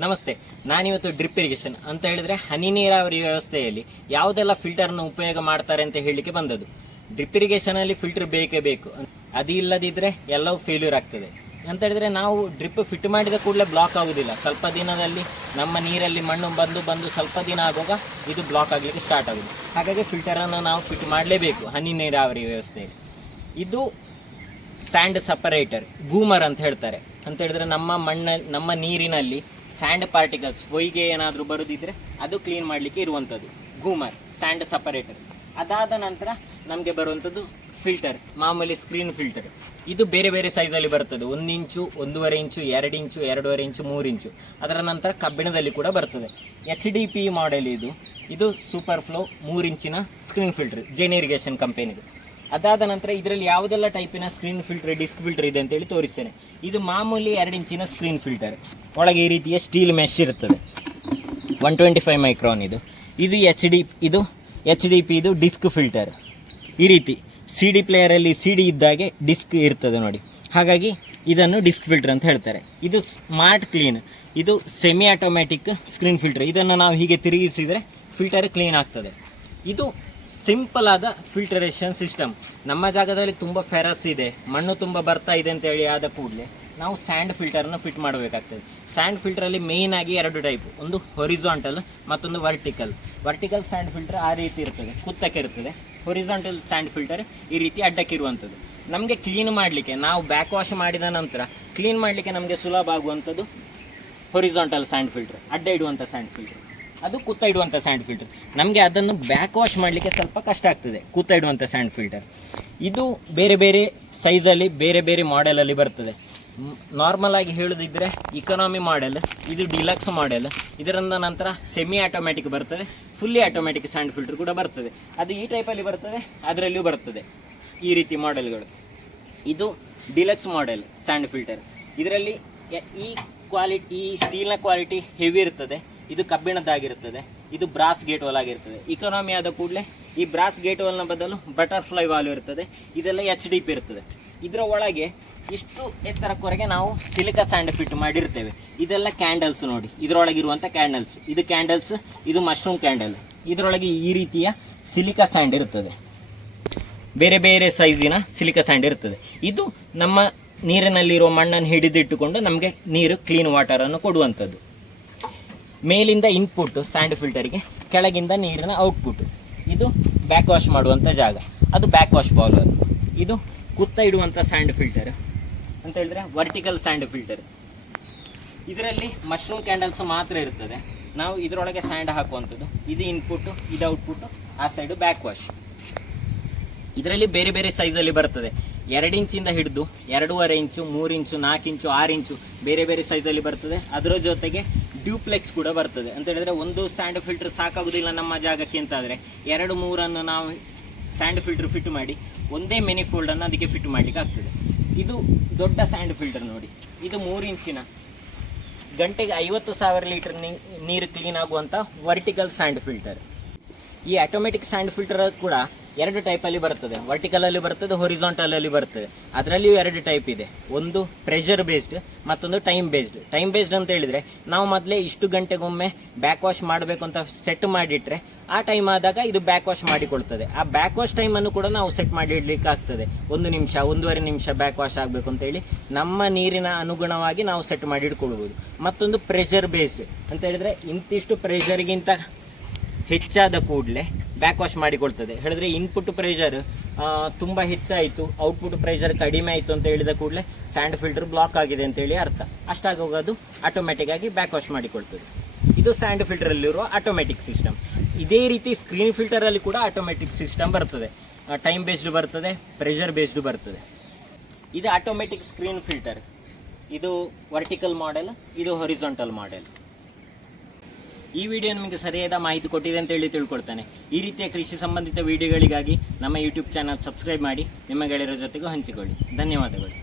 ನಮಸ್ತೆ, ನಾನಿವತ್ತು drip irrigation. ಅಂತ ಹೇಳಿದ್ರೆ ಹನಿ ನೀರಾವರಿ ವ್ಯವಸ್ಥೆಯಲ್ಲಿ ಯಾವುದೆಲ್ಲ ಫಿಲ್ಟರ್ನ ಉಪಯೋಗ ಮಾಡ್ತಾರೆ ಅಂತ ಹೇಳಲಿಕ್ಕೆ ಬಂದದ್ದು. ಡ್ರಿಪ್ ಇರಿಗೇಷನ್ ಅಲ್ಲಿ ಫಿಲ್ಟರ್ ಬೇಕೇ ಬೇಕು. ಅದು ಇಲ್ಲದಿದ್ರೆ ಎಲ್ಲವೂ ಫೇಲ್ಯೂರ್ ಆಗ್ತದೆ. ಅಂತ ಹೇಳಿದ್ರೆ ನಾವು ಡ್ರಿಪ್ ಫಿಟ್ ಮಾಡಿದ ಕೂಡಲೇ ಬ್ಲಾಕ್ ಆಗುದಿಲ್ಲ. ಸ್ವಲ್ಪ ದಿನದಲ್ಲಿ ನಮ್ಮ ನೀರಲ್ಲಿ ಮಣ್ಣು ಬಂದು ಬಂದು ಸ್ವಲ್ಪ ದಿನ ಆಗುವಾಗ ಇದು ಬ್ಲಾಕ್ ಆಗಲಿಕ್ಕೆ ಸ್ಟಾರ್ಟ್ ಆಗುದು. ಹಾಗಾಗಿ ಫಿಲ್ಟರನ್ನು ನಾವು ಫಿಟ್ ಮಾಡಲೇಬೇಕು ಹನಿ ನೀರಾವರಿ ವ್ಯವಸ್ಥೆಯಲ್ಲಿ. ಇದು ಸ್ಯಾಂಡ್ ಸಪರೇಟರ್ ಗೂಮರ್ ಅಂತ ಹೇಳ್ತಾರೆ. ಅಂತ ಹೇಳಿದ್ರೆ ನಮ್ಮ ಮಣ್ಣ ನಮ್ಮ ನೀರಿನಲ್ಲಿ ಸ್ಯಾಂಡ್ ಪಾರ್ಟಿಕಲ್ಸ್, ಹೊಯ್ಗೆ ಏನಾದರೂ ಬರೋದಿದ್ರೆ ಅದು ಕ್ಲೀನ್ ಮಾಡಲಿಕ್ಕೆ ಇರುವಂಥದ್ದು ಗೂಮರ್, ಸ್ಯಾಂಡ್ ಸಪರೇಟರ್ ಅದಾದ ನಂತರ ನಮಗೆ ಬರುವಂಥದ್ದು ಫಿಲ್ಟರ್ ಮಾಮೂಲಿ ಸ್ಕ್ರೀನ್ ಫಿಲ್ಟರ್ ಇದು ಬೇರೆ ಬೇರೆ ಸೈಜಲ್ಲಿ ಬರ್ತದೆ. ಒಂದು ಇಂಚು, ಒಂದೂವರೆ ಇಂಚು, ಎರಡು ಇಂಚು, ಎರಡೂವರೆ ಇಂಚು, ಮೂರು ಇಂಚು. ಅದರ ನಂತರ ಕಬ್ಬಿಣದಲ್ಲಿ ಕೂಡ ಬರ್ತದೆ. ಎಚ್ ಡಿ ಪಿ ಮಾಡೆಲ್ ಇದು. ಇದು ಸೂಪರ್ ಫ್ಲೋ ಮೂರು ಇಂಚಿನ ಸ್ಕ್ರೀನ್ ಫಿಲ್ಟರ್ ಜೆನ್ ಇರಿಗೇಷನ್ ಕಂಪೆನಿದು ಅದಾದ ನಂತರ ಇದರಲ್ಲಿ ಯಾವುದೆಲ್ಲ ಟೈಪಿನ ಸ್ಕ್ರೀನ್ ಫಿಲ್ಟರ್ ಡಿಸ್ಕ್ ಫಿಲ್ಟರ್ ಇದೆ ಅಂತೇಳಿ ತೋರಿಸ್ತೇನೆ. ಇದು ಮಾಮೂಲಿ ಎರಡು ಇಂಚಿನ ಸ್ಕ್ರೀನ್ ಫಿಲ್ಟರ್ ಒಳಗೆ ಈ ರೀತಿಯ ಸ್ಟೀಲ್ ಮೆಶ್ ಇರ್ತದೆ ಒನ್ ಟ್ವೆಂಟಿ ಫೈವ್ ಮೈಕ್ರಾನ್ ಇದು. ಇದು ಎಚ್ ಡಿ ಇದು ಎಚ್ ಡಿ ಪಿ ಇದು ಡಿಸ್ಕ್ ಫಿಲ್ಟರ್ ಈ ರೀತಿ ಸಿ ಡಿ ಪ್ಲೇಯರಲ್ಲಿ ಸಿ ಡಿ ಇದ್ದಾಗೆ ಡಿಸ್ಕ್ ಇರ್ತದೆ ನೋಡಿ. ಹಾಗಾಗಿ ಇದನ್ನು ಡಿಸ್ಕ್ ಫಿಲ್ಟರ್ ಅಂತ ಹೇಳ್ತಾರೆ. ಇದು ಸ್ಮಾರ್ಟ್ ಕ್ಲೀನ್ ಇದು ಸೆಮಿ ಆಟೋಮ್ಯಾಟಿಕ್ ಸ್ಕ್ರೀನ್ ಫಿಲ್ಟರ್ ಇದನ್ನು ನಾವು ಹೀಗೆ ತಿರುಗಿಸಿದರೆ ಫಿಲ್ಟರ್ ಕ್ಲೀನ್ ಆಗ್ತದೆ. ಇದು ಸಿಂಪಲ್ ಆದ ಫಿಲ್ಟರೇಷನ್ ಸಿಸ್ಟಮ್ ನಮ್ಮ ಜಾಗದಲ್ಲಿ ತುಂಬ ಫೆರಸ್ ಇದೆ. ಮಣ್ಣು ತುಂಬ ಬರ್ತಾ ಇದೆ ಅಂತ ಹೇಳಿ ಆದ ಕೂಡಲೇ ನಾವು ಸ್ಯಾಂಡ್ ಫಿಲ್ಟರ್ನ ಫಿಟ್ ಮಾಡಬೇಕಾಗ್ತದೆ. ಸ್ಯಾಂಡ್ ಫಿಲ್ಟರಲ್ಲಿ ಆಗಿ ಎರಡು ಟೈಪ್ ಒಂದು ಹೊರಿಜಾಂಟಲ್ ಮತ್ತೊಂದು ವರ್ಟಿಕಲ್ ವರ್ಟಿಕಲ್ ಸ್ಯಾಂಡ್ ಫಿಲ್ಟರ್ ಆ ರೀತಿ ಇರ್ತದೆ. ಕುತ್ತಕ್ಕೆ ಇರ್ತದೆ. ಹೊರಿಜಾಂಟಲ್ ಸ್ಯಾಂಡ್ ಫಿಲ್ಟರ್ ಈ ರೀತಿ ಅಡ್ಡಕ್ಕಿರುವಂಥದ್ದು. ನಮಗೆ ಕ್ಲೀನ್ ಮಾಡಲಿಕ್ಕೆ, ನಾವು ಬ್ಯಾಕ್ ವಾಶ್ ಮಾಡಿದ ನಂತರ ಕ್ಲೀನ್ ಮಾಡಲಿಕ್ಕೆ ನಮಗೆ ಸುಲಭ ಆಗುವಂಥದ್ದು ಹೊರಿಜಾಂಟಲ್ ಸ್ಯಾಂಡ್ ಫಿಲ್ಟರ್ ಅಡ್ಡ ಇಡುವಂಥ ಸ್ಯಾಂಡ್ ಫಿಲ್ಟರ್ ಅದು ಕೂತ ಇಡುವಂಥ ಸ್ಯಾಂಡ್ ಫಿಲ್ಟರ್ ನಮಗೆ ಅದನ್ನು ಬ್ಯಾಕ್ ವಾಶ್ ಮಾಡಲಿಕ್ಕೆ ಸ್ವಲ್ಪ ಕಷ್ಟ ಆಗ್ತದೆ, ಕೂತ ಇಡುವಂಥ ಸ್ಯಾಂಡ್ ಫಿಲ್ಟರ್ ಇದು ಬೇರೆ ಬೇರೆ ಸೈಜಲ್ಲಿ ಬೇರೆ ಬೇರೆ ಮಾಡೆಲಲ್ಲಿ ಬರ್ತದೆ. ನಾರ್ಮಲ್ ಆಗಿ ಹೇಳೋದಿದ್ರೆ ಇಕನಾಮಿ ಮಾಡೆಲ್ ಇದು ಡಿಲಕ್ಸ್ ಮಾಡೆಲ್ ಇದರಿಂದ ನಂತರ ಸೆಮಿ ಆಟೋಮ್ಯಾಟಿಕ್ ಬರ್ತದೆ ಫುಲ್ಲಿ ಆಟೋಮ್ಯಾಟಿಕ್ ಸ್ಯಾಂಡ್ ಫಿಲ್ಟರ್ ಕೂಡ ಬರ್ತದೆ. ಅದು ಈ ಟೈಪಲ್ಲಿ ಬರ್ತದೆ, ಅದರಲ್ಲೂ ಬರ್ತದೆ ಈ ರೀತಿ ಮಾಡೆಲ್ಗಳು ಇದು ಡಿಲಕ್ಸ್ ಮಾಡೆಲ್ ಸ್ಯಾಂಡ್ ಫಿಲ್ಟರ್ ಇದರಲ್ಲಿ ಈ ಕ್ವಾಲಿಟಿ ಈ ಸ್ಟೀಲ್ನ ಕ್ವಾಲಿಟಿ ಹೆವಿ ಇರ್ತದೆ. ಇದು ಕಬ್ಬಿಣದ್ದಾಗಿರುತ್ತದೆ. ಇದು ಬ್ರಾಸ್ ಗೇಟ್ ವಾಲ್ ಆಗಿರ್ತದೆ ಇಕಾನಮಿ ಆದ ಕೂಡಲೇ ಈ ಬ್ರಾಸ್ ಗೇಟ್ ವಾಲ್ನ ಬದಲು ಬಟರ್ಫ್ಲೈ ವಾಲ್ ಇರ್ತದೆ ಇದೆಲ್ಲ ಎಚ್ ಡಿ ಪಿ ಇರ್ತದೆ ಇದರ ಒಳಗೆ ಇಷ್ಟು ಎತ್ತರಕ್ವರೆಗೆ ನಾವು ಸಿಲಿಕಾ ಸ್ಯಾಂಡ್ ಫಿಟ್ ಮಾಡಿರ್ತೇವೆ. ಇದೆಲ್ಲ ಕ್ಯಾಂಡಲ್ಸ್ ನೋಡಿ. ಇದರೊಳಗಿರುವಂಥ ಕ್ಯಾಂಡಲ್ಸ್ ಇದು ಕ್ಯಾಂಡಲ್ಸ್ ಇದು ಮಶ್ರೂಮ್ ಕ್ಯಾಂಡಲ್ ಇದರೊಳಗೆ ಈ ರೀತಿಯ ಸಿಲಿಕಾ ಸ್ಯಾಂಡ್ ಇರ್ತದೆ ಬೇರೆ ಬೇರೆ ಸೈಜಿನ ಸಿಲಿಕಾ ಸ್ಯಾಂಡ್ ಇರ್ತದೆ ಇದು ನಮ್ಮ ನೀರಿನಲ್ಲಿರುವ ಮಣ್ಣನ್ನು ಹಿಡಿದಿಟ್ಟುಕೊಂಡು ನಮಗೆ ನೀರು ಕ್ಲೀನ್ ವಾಟರನ್ನು ಕೊಡುವಂಥದ್ದು. ಮೇಲಿಂದ ಇನ್ಪುಟ್ ಸ್ಯಾಂಡ್ ಫಿಲ್ಟರ್ಗೆ ಕೆಳಗಿಂದ ನೀರಿನ ಔಟ್ಪುಟ್ ಇದು ಬ್ಯಾಕ್ ವಾಶ್ ಮಾಡುವಂಥ ಜಾಗ. ಅದು ಬ್ಯಾಕ್ ವಾಶ್ ಬೌಲರ್ ಇದು ಕುತ್ತ ಇಡುವಂಥ ಸ್ಯಾಂಡ್ ಫಿಲ್ಟರ್ ಅಂತ ಹೇಳಿದ್ರೆ ವರ್ಟಿಕಲ್ ಸ್ಯಾಂಡ್ ಫಿಲ್ಟರ್ ಇದರಲ್ಲಿ ಮಶ್ರೂಮ್ ಕ್ಯಾಂಡಲ್ಸ್ ಮಾತ್ರ ಇರ್ತದೆ. ನಾವು ಇದರೊಳಗೆ ಸ್ಯಾಂಡ್ ಹಾಕುವಂಥದ್ದು. ಇದು ಇನ್ಪುಟ್ ಇದು ಔಟ್ಪುಟ್ ಆ ಸೈಡು ಬ್ಯಾಕ್ ವಾಶ್ ಇದರಲ್ಲಿ ಬೇರೆ ಬೇರೆ ಸೈಜಲ್ಲಿ ಬರ್ತದೆ. ಎರಡು ಇಂಚಿಂದ ಹಿಡಿದು, ಎರಡೂವರೆ ಇಂಚು, ಮೂರು ಇಂಚು, ನಾಲ್ಕು ಇಂಚು, ಆರು ಇಂಚು ಬೇರೆ ಬೇರೆ ಸೈಜಲ್ಲಿ ಬರ್ತದೆ. ಅದರ ಜೊತೆಗೆ ಡ್ಯೂಪ್ಲೆಕ್ಸ್ ಕೂಡ ಬರ್ತದೆ. ಅಂತ ಹೇಳಿದ್ರೆ ಒಂದು ಸ್ಯಾಂಡ್ ಫಿಲ್ಟರ್ ಸಾಕಾಗುದಿಲ್ಲ ನಮ್ಮ ಜಾಗಕ್ಕೆ ಅಂತಾದರೆ ಎರಡು ಮೂರನ್ನು ನಾವು ಸ್ಯಾಂಡ್ ಫಿಲ್ಟರ್ ಫಿಟ್ ಮಾಡಿ ಒಂದೇ ಮಿನಿ ಫೋಲ್ಡನ್ನು ಅದಕ್ಕೆ ಫಿಟ್ ಮಾಡ್ಲಿಕ್ಕೆ ಆಗ್ತದೆ. ಇದು ದೊಡ್ಡ ಸ್ಯಾಂಡ್ ಫಿಲ್ಟರ್ ನೋಡಿ. ಇದು ಮೂರು ಇಂಚಿನ ಗಂಟೆಗೆ ಐವತ್ತು ಸಾವಿರ ಲೀಟರ್ ನೀರು ಕ್ಲೀನ್ ಆಗುವಂಥ ವರ್ಟಿಕಲ್ ಸ್ಯಾಂಡ್ ಫಿಲ್ಟರ್. ಈ ಆಟೋಮೆಟಿಕ್ ಸ್ಯಾಂಡ್ ಫಿಲ್ಟರ್ ಕೂಡ ಎರಡು ಟೈಪಲ್ಲಿ ಬರ್ತದೆ. ವರ್ಟಿಕಲಲ್ಲಿ ಬರ್ತದೆ ಹೊರಿಜಾಂಟಲಲ್ಲಿ ಬರ್ತದೆ. ಅದರಲ್ಲಿಯೂ ಎರಡು ಟೈಪ್ ಇದೆ. ಒಂದು ಪ್ರೆಷರ್ ಬೇಸ್ಡ್ ಮತ್ತೊಂದು ಟೈಮ್ ಬೇಸ್ಡ್ ಟೈಮ್ ಬೇಸ್ಡ್ ಅಂತ ಹೇಳಿದರೆ, ನಾವು ಮೊದಲೇ ಇಷ್ಟು ಗಂಟೆಗೊಮ್ಮೆ ಬ್ಯಾಕ್ ವಾಶ್ ಮಾಡಬೇಕು ಅಂತ ಸೆಟ್ ಮಾಡಿಟ್ರೆ, ಆ ಟೈಮ್ ಆದಾಗ ಇದು ಬ್ಯಾಕ್ ವಾಶ್ ಮಾಡಿಕೊಳ್ತದೆ. ಆ ಬ್ಯಾಕ್ ವಾಶ್ ಟೈಮನ್ನು ಕೂಡ ನಾವು ಸೆಟ್ ಮಾಡಿ ಇಡ್ಲಿಕ್ಕೆ ಆಗ್ತದೆ ಒಂದು ನಿಮಿಷ, ಒಂದೂವರೆ ನಿಮಿಷ ಬ್ಯಾಕ್ ವಾಶ್ ಆಗಬೇಕು ಅಂತೇಳಿ ನಮ್ಮ ನೀರಿನ ಅನುಗುಣವಾಗಿ ನಾವು ಸೆಟ್ ಮಾಡಿ ಇಟ್ಕೊಳ್ಬೋದು ಮತ್ತೊಂದು ಪ್ರೆಷರ್ ಬೇಸ್ಡ್ ಅಂತ ಹೇಳಿದ್ರೆ, ಇಂತಿಷ್ಟು ಪ್ರೆಷರ್ಗಿಂತ ಹೆಚ್ಚಾದ ಕೂಡಲೇ ಬ್ಯಾಕ್ ವಾಶ್ ಮಾಡಿಕೊಳ್ತದೆ. ಹೇಳಿದ್ರೆ ಇನ್ಪುಟ್ ಪ್ರೆಷರ್ ತುಂಬ ಹೆಚ್ಚಾಯಿತು ಔಟ್ಪುಟ್ ಪ್ರೆಷರ್ ಕಡಿಮೆ ಆಯಿತು ಅಂತ ಹೇಳಿದ ಕೂಡಲೇ ಸ್ಯಾಂಡ್ ಫಿಲ್ಟರ್ ಬ್ಲಾಕ್ ಆಗಿದೆ ಅಂತ ಹೇಳಿ ಅರ್ಥ. ಅಷ್ಟಾಗಿ ಹೋಗೋದು ಆಟೋಮೆಟಿಕ್ ಆಗಿ ಬ್ಯಾಕ್ ವಾಶ್ ಮಾಡಿಕೊಳ್ತದೆ. ಇದು ಸ್ಯಾಂಡ್ ಫಿಲ್ಟರಲ್ಲಿರುವ ಆಟೋಮೆಟಿಕ್ ಸಿಸ್ಟಮ್ ಇದೇ ರೀತಿ ಸ್ಕ್ರೀನ್ ಫಿಲ್ಟರಲ್ಲಿ ಕೂಡ ಆಟೋಮೆಟಿಕ್ ಸಿಸ್ಟಮ್ ಬರ್ತದೆ. ಟೈಮ್ ಬೇಸ್ಡ್ ಬರ್ತದೆ ಪ್ರೆಷರ್ ಬೇಸ್ಡ್ ಬರ್ತದೆ. ಇದು ಆಟೋಮೆಟಿಕ್ ಸ್ಕ್ರೀನ್ ಫಿಲ್ಟರ್ ಇದು ವರ್ಟಿಕಲ್ ಮಾಡೆಲ್ ಇದು ಹೊರಿಜಾಂಟಲ್ ಮಾಡೆಲ್ ಈ ವಿಡಿಯೋ ನಿಮಗೆ ಸರಿಯಾದ ಮಾಹಿತಿ ಕೊಟ್ಟಿದೆ ಅಂತ ಹೇಳಿ ತಿಳ್ಕೊಳ್ತಾನೆ. ಈ ರೀತಿಯ ಕೃಷಿ ಸಂಬಂಧಿತ ವಿಡಿಯೋಗಳಿಗಾಗಿ ನಮ್ಮ ಯೂಟ್ಯೂಬ್ ಚಾನಲ್ ಸಬ್ಸ್ಕ್ರೈಬ್ ಮಾಡಿ, ನಿಮ್ಮ ಗೆಳೆಯರ ಜೊತೆಗೂ ಹಂಚಿಕೊಳ್ಳಿ. ಧನ್ಯವಾದಗಳು.